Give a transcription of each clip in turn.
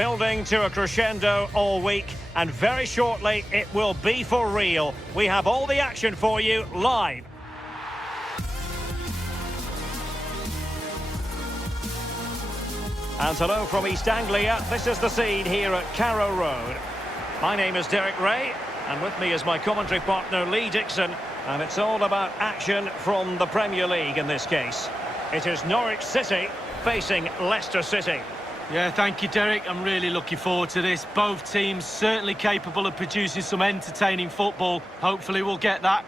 building to a crescendo all week, and very shortly it will be for real. We have all the action for you live. And hello from East Anglia. This is the scene here at Carrow Road. My name is Derek Ray, and with me is my commentary partner Lee Dixon, and it's all about action from the Premier League in this case. It is Norwich City facing Leicester City. Yeah, thank you, Derek. I'm really looking forward to this. Both teams certainly capable of producing some entertaining football. Hopefully we'll get that.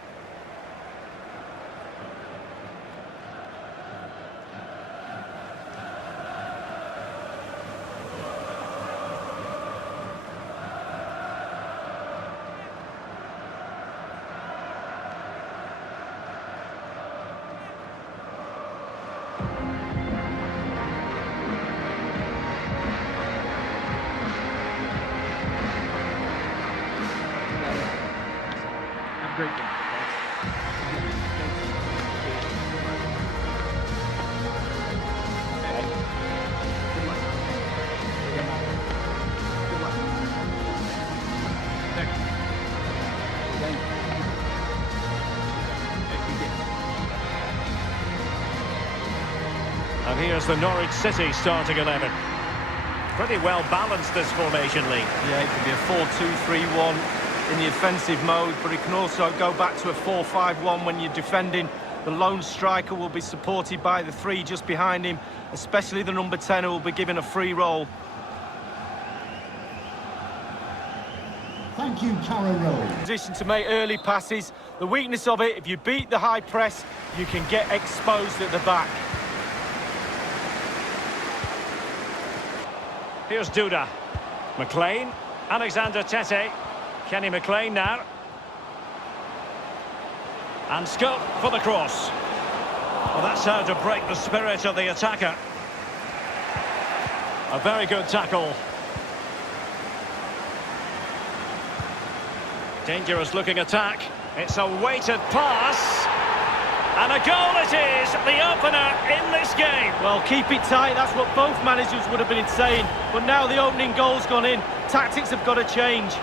Great game. And here's the Norwich City starting 11. Pretty well balanced, this formation, Lee. Yeah, it can be a 4-2-3-1 in the offensive mode, but it can also go back to a 4-5-1 when you're defending. The lone striker will be supported by the three just behind him, especially the number 10 who will be given a free roll. Thank you, Carrow Road. Position to make early passes. The weakness of it, if you beat the high press, you can get exposed at the back. Here's Duda. McLean. Alexander Tete. Kenny McLean now. And scope for the cross. Well, that's how to break the spirit of the attacker. A very good tackle. Dangerous looking attack. It's a weighted pass. And a goal it is, the opener in this game. Well, keep it tight, that's what both managers would have been saying. But now the opening goal's gone in. Tactics have got to change.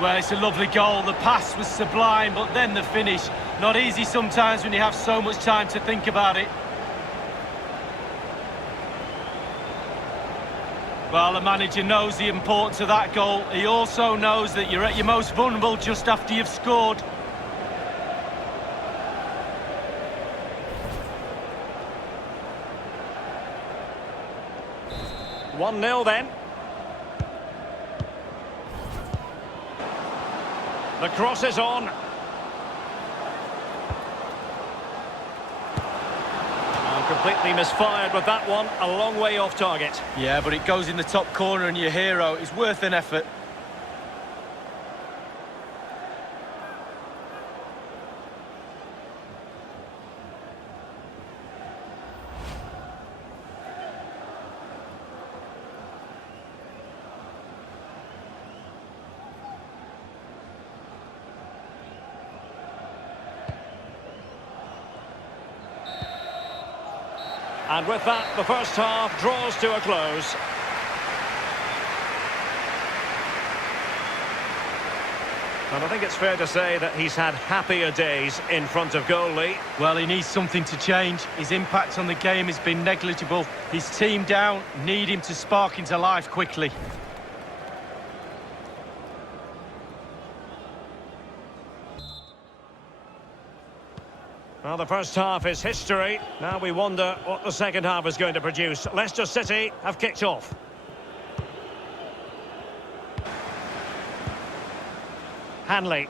Well, it's a lovely goal. The pass was sublime, but then the finish. Not easy sometimes when you have so much time to think about it. Well, the manager knows the importance of that goal. He also knows that you're at your most vulnerable just after you've scored. One 0 then. The cross is on. Oh, completely misfired with that one. A long way off target. Yeah, but it goes in the top corner and your hero is worth an effort. And with that, the first half draws to a close. And I think it's fair to say that he's had happier days in front of goalie. Well, he needs something to change. His impact on the game has been negligible. His team down, need him to spark into life quickly. Well, the first half is history. Now we wonder what the second half is going to produce. Leicester City have kicked off. Hanley.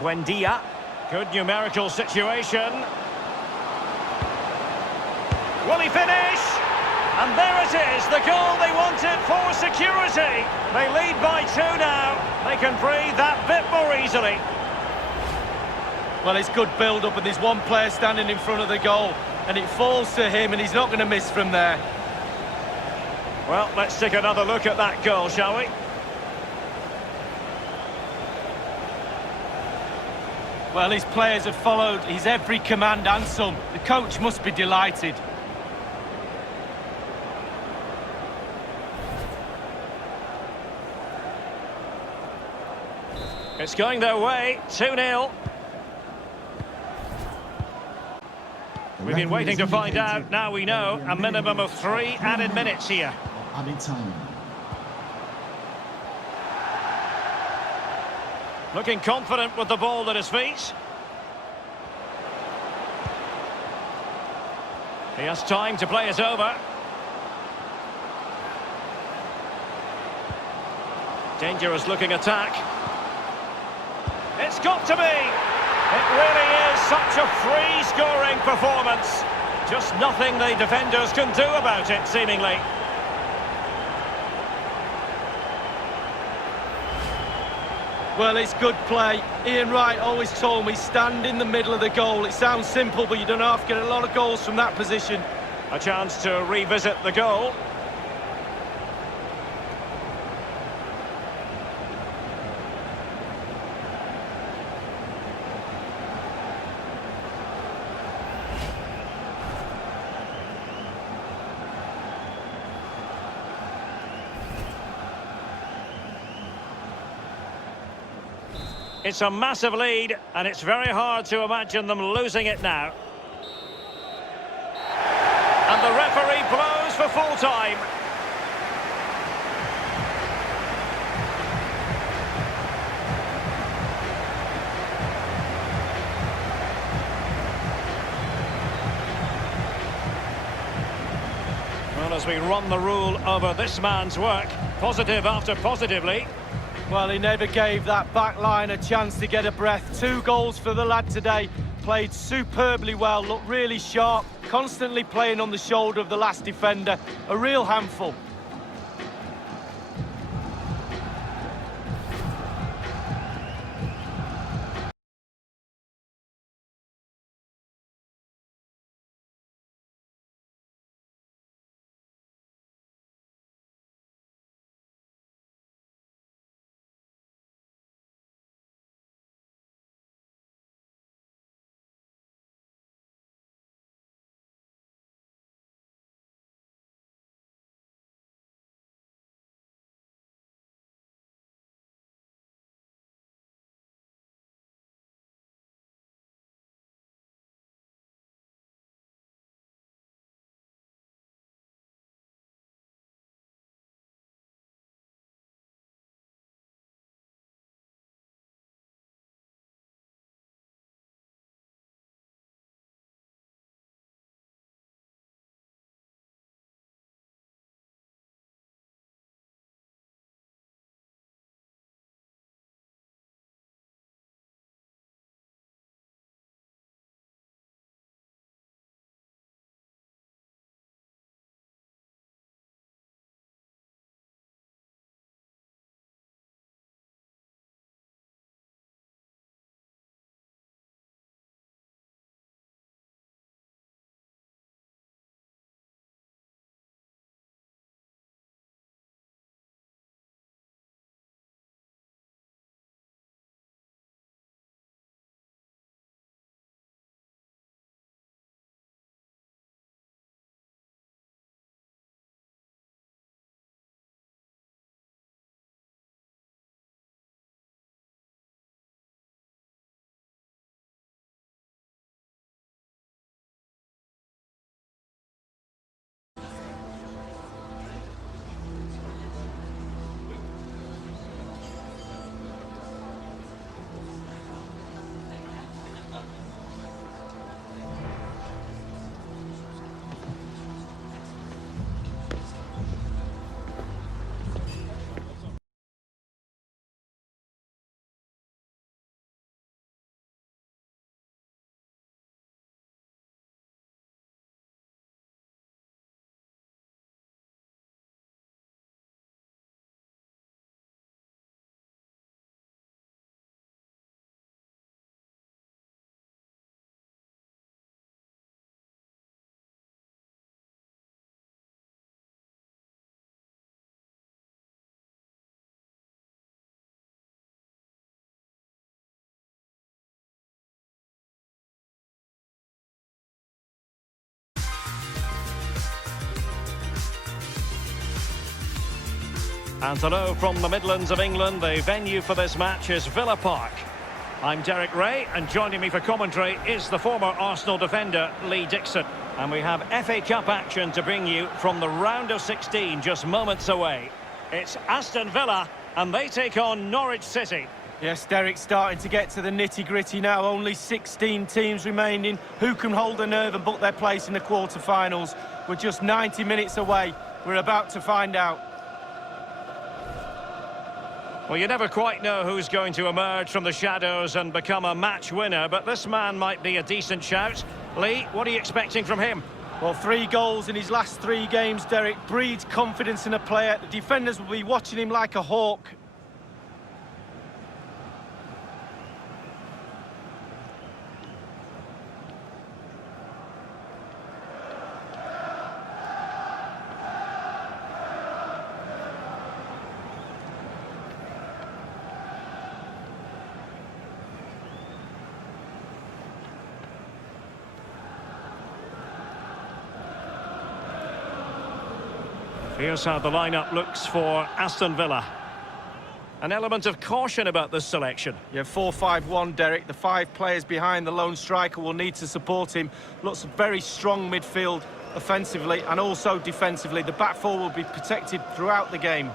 Buendia. Good numerical situation. Will he finish? And there it is, the goal they wanted for security. They lead by 2 now. They can breathe that bit more easily. Well, it's good build-up, and there's one player standing in front of the goal, and it falls to him, and he's not going to miss from there. Well, let's take another look at that goal, shall we? Well, his players have followed his every command and some. The coach must be delighted. It's going their way, 2-0. We've been waiting to find out, now we know, a minimum of 3 added minutes here. Added time. Looking confident with the ball at his feet. He has time to play it over. Dangerous looking attack. It's got to be! It really is such a free-scoring performance. Just nothing the defenders can do about it, seemingly. Well, it's good play. Ian Wright always told me, stand in the middle of the goal. It sounds simple, but you don't have to get a lot of goals from that position. A chance to revisit the goal. It's a massive lead, and it's very hard to imagine them losing it now. And the referee blows for full time. Well, as we run the rule over this man's work, positive after positively. Well, he never gave that back line a chance to get a breath. 2 goals for the lad today. Played superbly well, looked really sharp, constantly playing on the shoulder of the last defender. A real handful. And hello from the Midlands of England. The venue for this match is Villa Park. I'm Derek Ray, and joining me for commentary is the former Arsenal defender, Lee Dixon. And we have FA Cup action to bring you from the round of 16, just moments away. It's Aston Villa, and they take on Norwich City. Yes, Derek, starting to get to the nitty-gritty now. Only 16 teams remaining. Who can hold the nerve and book their place in the quarter-finals? We're just 90 minutes away. We're about to find out. Well, you never quite know who's going to emerge from the shadows and become a match winner, but this man might be a decent shout. Lee, what are you expecting from him? Well, 3 goals in his last 3 games, Derek, breeds confidence in a player. The defenders will be watching him like a hawk. Here's how the lineup looks for Aston Villa. An element of caution about this selection. Yeah, 4-5-1, Derek. The 5 players behind the lone striker will need to support him. Looks very strong midfield offensively and also defensively. The back four will be protected throughout the game.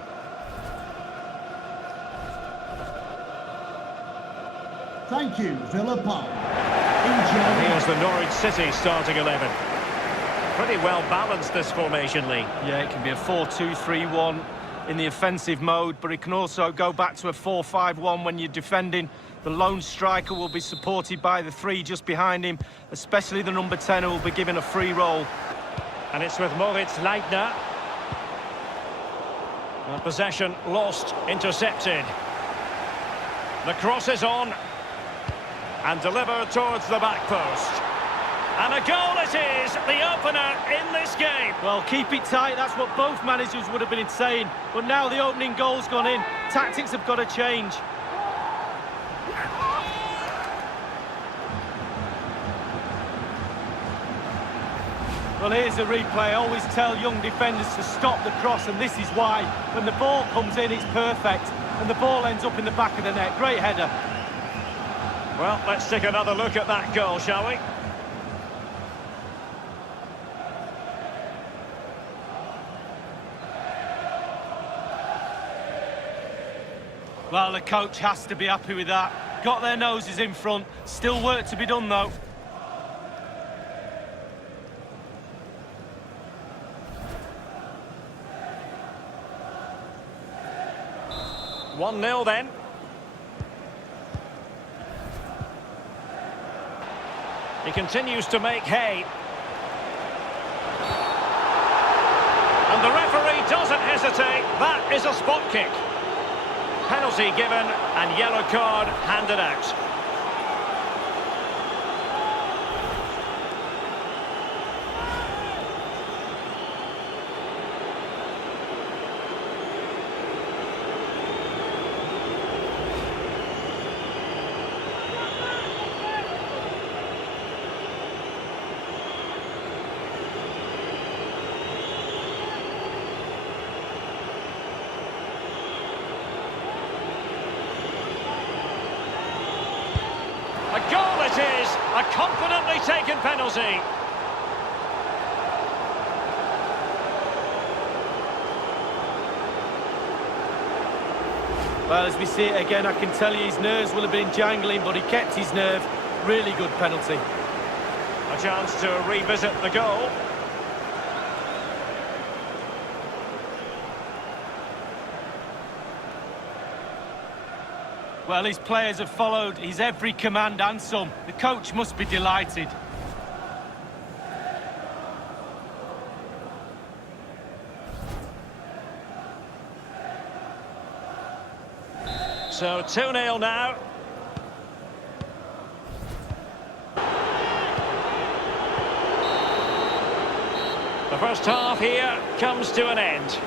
Thank you, Villa Park. And here's the Norwich City starting 11. Pretty well balanced, this formation, Lee. Yeah, it can be a 4-2-3-1 in the offensive mode, but it can also go back to a 4-5-1 when you're defending. The lone striker will be supported by the 3 just behind him, especially the number 10 who will be given a free role. And it's with Moritz Leitner. Well, possession lost, intercepted. The cross is on. And delivered towards the back post. And a goal it is, the opener in this game. Well, keep it tight, that's what both managers would have been saying. But now the opening goal's gone in. Tactics have got to change. Well, here's a replay. I always tell young defenders to stop the cross, and this is why. When the ball comes in, it's perfect. And the ball ends up in the back of the net. Great header. Well, let's take another look at that goal, shall we? Well, the coach has to be happy with that. Got their noses in front. Still work to be done, though. One 0 then. He continues to make hay. And the referee doesn't hesitate. That is a spot kick. Penalty given and yellow card handed out. A goal it is, a confidently taken penalty. Well, as we see it again, I can tell you his nerves will have been jangling, but he kept his nerve. Really good penalty. A chance to revisit the goal. Well, his players have followed his every command and some. The coach must be delighted. So 2-0 now. The first half here comes to an end.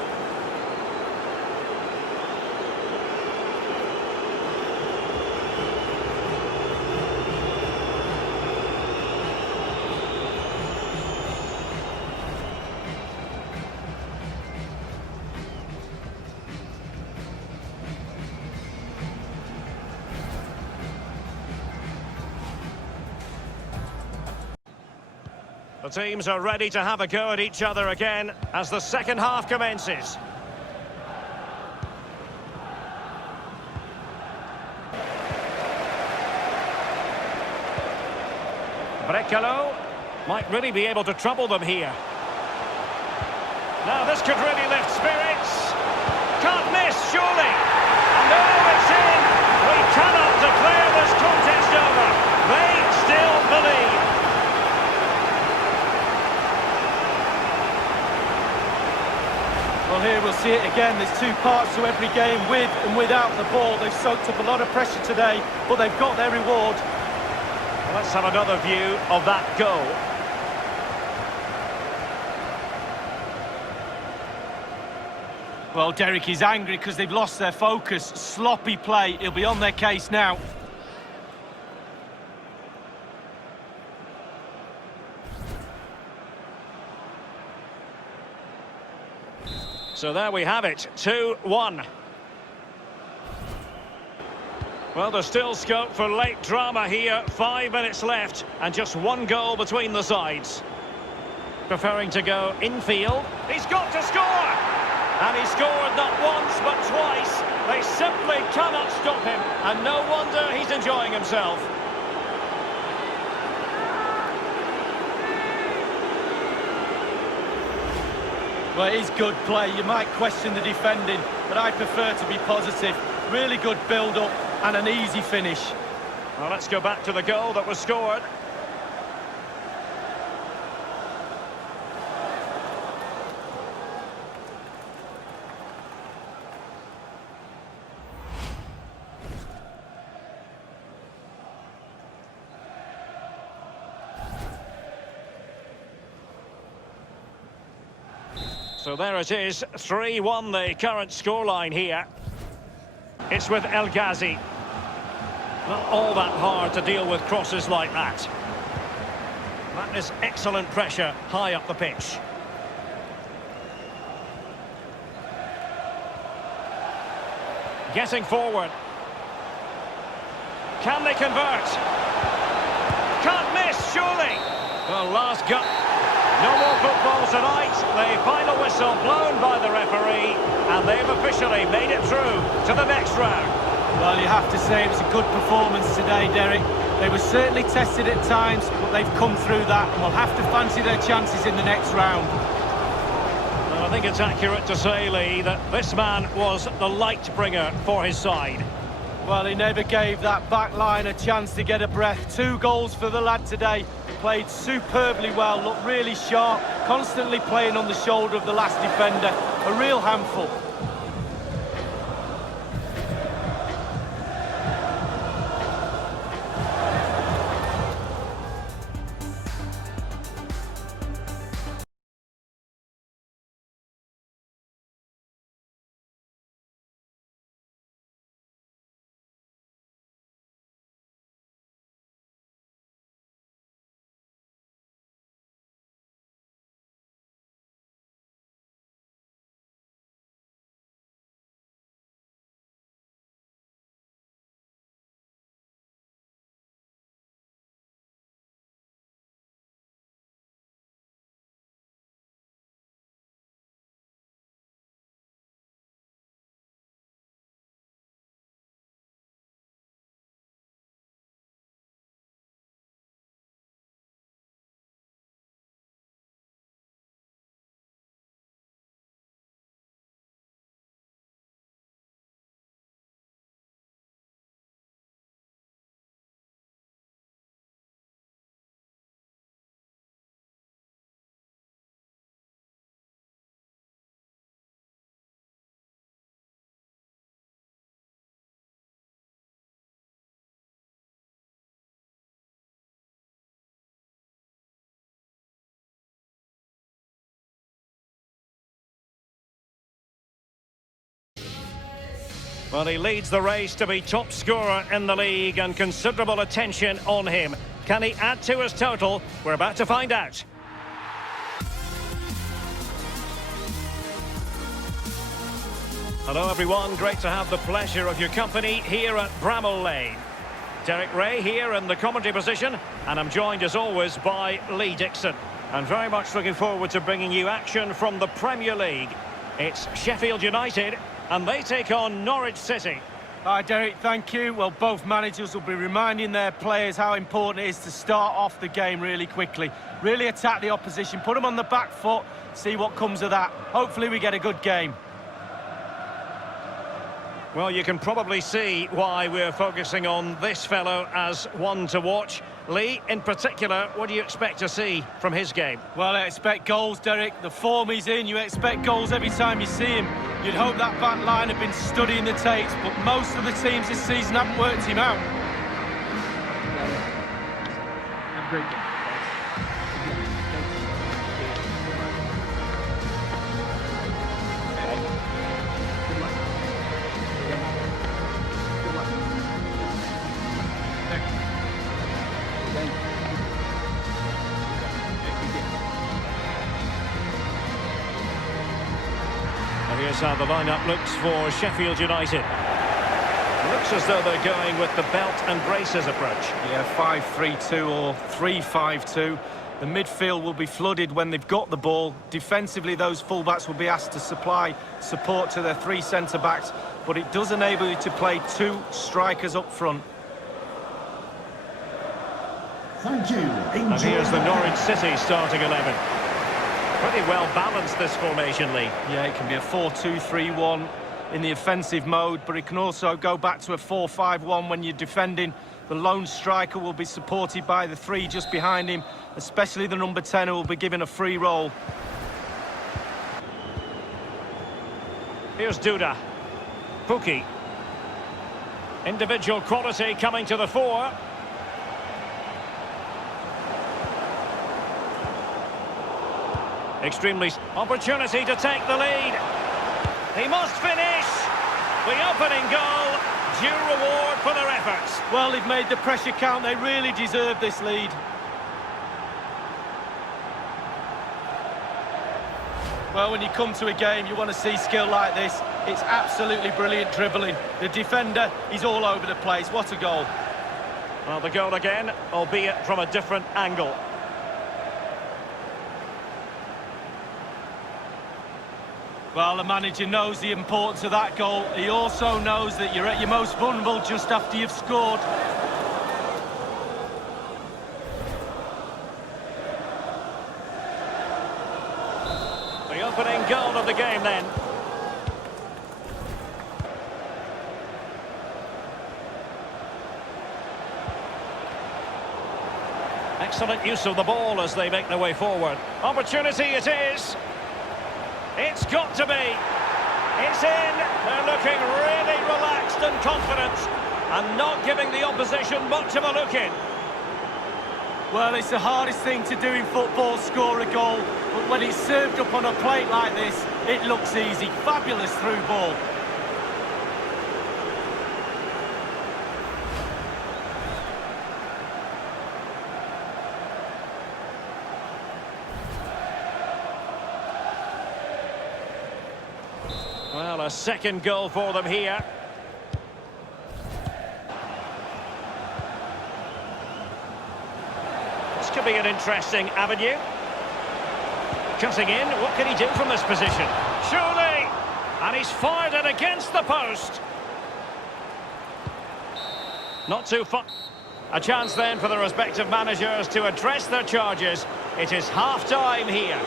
The teams are ready to have a go at each other again as the second half commences. Brecalo might really be able to trouble them here. Now this could really lift spirits. Can't miss, surely. And oh, it's in. We cannot declare this contest over. They still believe. Well, here we'll see it again. There's two parts to every game, with and without the ball. They've soaked up a lot of pressure today, but they've got their reward. Let's have another view of that goal. Well, Derek is angry because they've lost their focus. Sloppy play. He'll be on their case now. So there we have it, 2-1. Well, there's still scope for late drama here. 5 minutes left and just one goal between the sides. Preferring to go infield. He's got to score! And he scored not once but twice. They simply cannot stop him. And no wonder he's enjoying himself. Well, it is good play. You might question the defending, but I prefer to be positive. Really good build-up and an easy finish. Well, let's go back to the goal that was scored. So there it is, 3-1 the current scoreline here. It's with El Ghazi. Not all that hard to deal with crosses like that. That is excellent pressure high up the pitch. Getting forward. Can they convert? Can't miss, surely. Well, last gut. No more football tonight. The final whistle blown by the referee, and they've officially made it through to the next round. Well, you have to say it was a good performance today, Derek. They were certainly tested at times, but they've come through that and will have to fancy their chances in the next round. Well, I think it's accurate to say, Lee, that this man was the light bringer for his side. Well, he never gave that back line a chance to get a breath. 2 goals for the lad today. Played superbly well, looked really sharp, constantly playing on the shoulder of the last defender. A real handful. Well, he leads the race to be top scorer in the league and considerable attention on him. Can he add to his total? We're about to find out. Hello everyone, great to have the pleasure of your company here at Bramall Lane. Derek Ray here in the commentary position, and I'm joined as always by Lee Dixon. And very much looking forward to bringing you action from the Premier League. It's Sheffield United, and they take on Norwich City. Hi, Derek, thank you. Well, both managers will be reminding their players how important it is to start off the game really quickly. Really attack the opposition, put them on the back foot, see what comes of that. Hopefully we get a good game. Well, you can probably see why we're focusing on this fellow as one to watch. Lee, in particular, what do you expect to see from his game? Well, I expect goals, Derek. The form he's in, you expect goals every time you see him. You'd hope that back line had been studying the tapes, but most of the teams this season haven't worked him out. Have a great game. Here's how the lineup looks for Sheffield United. Looks as though they're going with the belt and braces approach. Yeah, 5-3-2 or 3-5-2. The midfield will be flooded when they've got the ball. Defensively, those fullbacks will be asked to supply support to their three centre-backs, but it does enable you to play two strikers up front. Thank you. And here's the Norwich City starting 11. Pretty well balanced, this formation, Lee. Yeah, it can be a 4-2-3-1 in the offensive mode, but it can also go back to a 4-5-1 when you're defending. The lone striker will be supported by the three just behind him, especially the number 10 who will be given a free roll. Here's Duda. Pukki. Individual quality coming to the fore. Extremely opportunity to take the lead. He must finish. The opening goal, due reward for their efforts. Well, they've made the pressure count. They really deserve this lead. Well, when you come to a game, you want to see skill like this. It's absolutely brilliant dribbling. The defender, he's all over the place. What a goal. Well, the goal again, albeit from a different angle. Well, the manager knows the importance of that goal. He also knows that you're at your most vulnerable just after you've scored. The opening goal of the game then. Excellent use of the ball as they make their way forward. Opportunity it is. It's got to be. It's in. They're looking really relaxed and confident and not giving the opposition much of a look in. Well, it's the hardest thing to do in football, score a goal. But when it's served up on a plate like this, it looks easy. Fabulous through ball. Well, a second goal for them here. This could be an interesting avenue. Cutting in, what can he do from this position? Surely! And he's fired it against the post. Not too far. A chance then for the respective managers to address their charges. It is half-time here.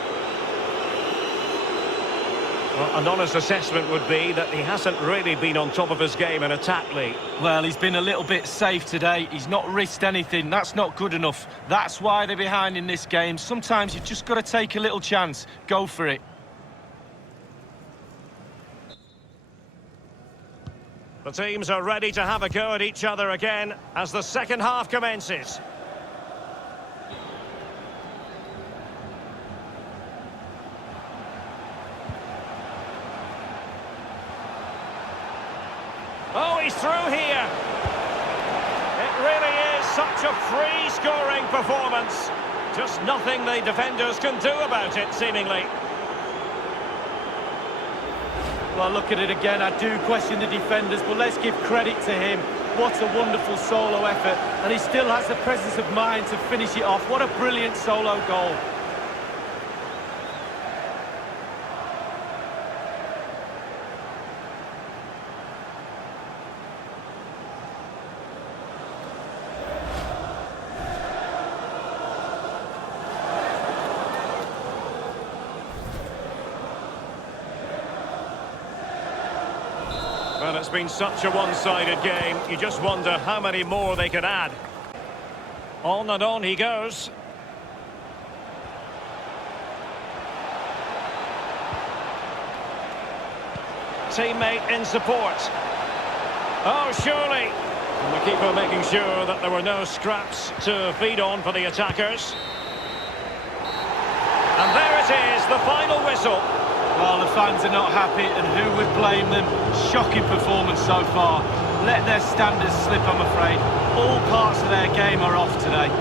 Well, an honest assessment would be that he hasn't really been on top of his game in attack, Lee. Well, he's been a little bit safe today. He's not risked anything. That's not good enough. That's why they're behind in this game. Sometimes you've just got to take a little chance. Go for it. The teams are ready to have a go at each other again as the second half commences. Oh, he's through here. It really is such a free-scoring performance. Just nothing the defenders can do about it, seemingly. Well, look at it again. I do question the defenders, but let's give credit to him. What a wonderful solo effort. And he still has the presence of mind to finish it off. What a brilliant solo goal. Well, it's been such a one-sided game. You just wonder how many more they could add. On and on he goes. Teammate in support. Oh, surely. And the keeper making sure that there were no scraps to feed on for the attackers. And there it is, the final whistle. Well, the fans are not happy, and who would blame them? Shocking performance so far. Let their standards slip, I'm afraid. All parts of their game are off today.